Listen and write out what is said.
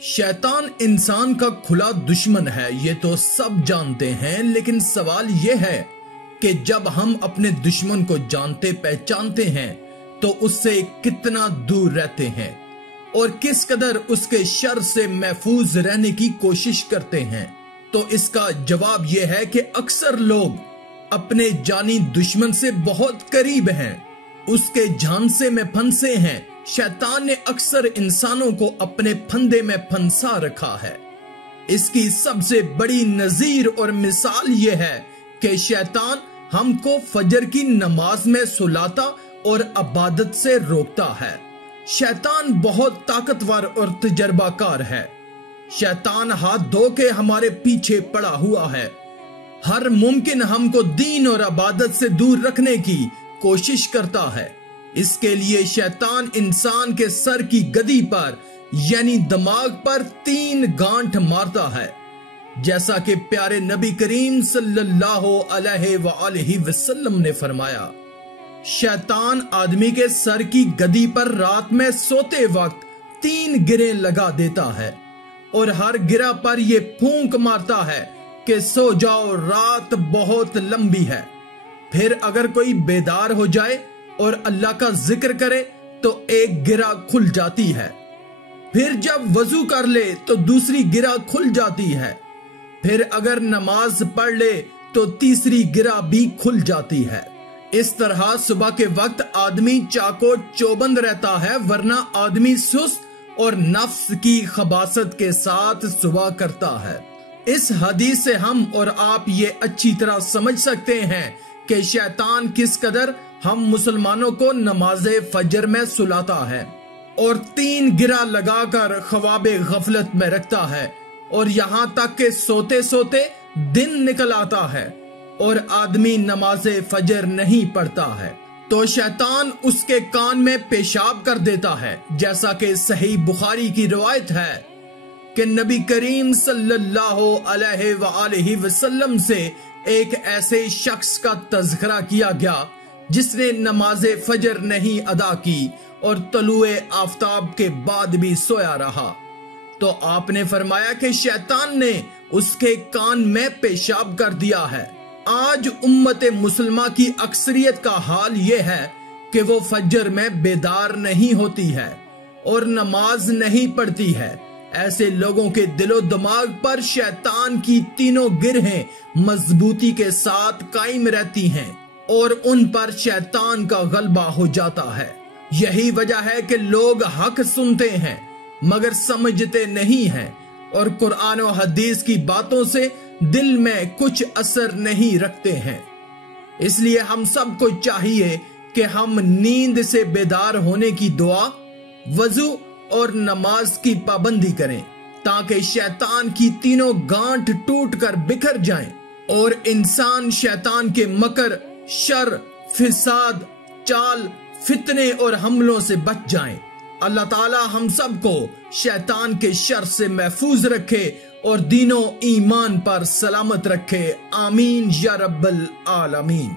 शैतान इंसान का खुला दुश्मन है, ये तो सब जानते हैं। लेकिन सवाल ये है कि जब हम अपने दुश्मन को जानते पहचानते हैं तो उससे कितना दूर रहते हैं और किस कदर उसके शर से महफूज रहने की कोशिश करते हैं। तो इसका जवाब यह है कि अक्सर लोग अपने जानी दुश्मन से बहुत करीब हैं, उसके झांसे में फंसे हैं। शैतान ने अक्सर इंसानों को अपने फंदे में फंसा रखा है। इसकी सबसे बड़ी नजीर और मिसाल यह है कि शैतान हमको फजर की नमाज में सुलाता और इबादत से रोकता है। शैतान बहुत ताकतवर और तजर्बाकार है। शैतान हाथ धो के हमारे पीछे पड़ा हुआ है, हर मुमकिन हमको दीन और इबादत से दूर रखने की कोशिश करता है। इसके लिए शैतान इंसान के सर की गदी पर यानी दिमाग पर 3 गांठ मारता है, जैसा कि प्यारे नबी करीम सल्लल्लाहु अलैहि वसल्लम ने फरमाया। शैतान आदमी के सर की गदी पर रात में सोते वक्त 3 गिरें लगा देता है और हर गिरा पर यह फूंक मारता है कि सो जाओ, रात बहुत लंबी है। फिर अगर कोई बेदार हो जाए और अल्लाह का जिक्र करे तो एक गिरा खुल जाती है। फिर जब वजू कर ले तो दूसरी गिरा खुल जाती है। फिर अगर नमाज पढ़ ले तो तीसरी गिरा भी खुल जाती है। इस तरह सुबह के वक्त आदमी चाको चौबंद रहता है, वरना आदमी सुस्त और नफ्स की खबासत के साथ सुबह करता है। इस हदीस से हम और आप ये अच्छी तरह समझ सकते हैं कि शैतान किस कदर हम मुसलमानों को नमाज़े फजर में सुलाता है और 3 गिरा लगाकर ख्वाबे गफलत में रखता है और यहाँ तक कि सोते सोते दिन निकल आता है और आदमी नमाज़े फजर नहीं पढ़ता है तो शैतान उसके कान में पेशाब कर देता है। जैसा कि सही बुखारी की रिवायत है कि नबी करीम सल्लल्लाहु अलैहि वसल्लम से एक ऐसे शख्स का तज़किरा किया गया जिसने नमाज़े फजर नहीं अदा की और तलुए आफताब के बाद भी सोया रहा। तो आपने फरमाया कि शैतान ने उसके कान में पेशाब कर दिया है। आज उम्मत मुसलमा की अक्सरियत का हाल यह है कि वो फजर में बेदार नहीं होती है और नमाज नहीं पढ़ती है। ऐसे लोगों के दिलो दिमाग पर शैतान की 3 गिरहें मजबूती के साथ कायम रहती हैं और उन पर शैतान का गलबा हो जाता है। यही वजह है कि लोग हक सुनते हैं मगर समझते नहीं हैं और कुरान और हदीस की बातों से दिल में कुछ असर नहीं रखते हैं। इसलिए हम सबको चाहिए कि हम नींद से बेदार होने की दुआ, वजू और नमाज की पाबंदी करें ताकि शैतान की 3 गांठ टूटकर बिखर जाएं और इंसान शैतान के मकर, शर, फिसाद, चाल, फितने और हमलों से बच जाएं। अल्लाह ताला हम सबको शैतान के शर से महफूज रखे और दीनों ईमान पर सलामत रखे। आमीन या रब्बल आलमीन।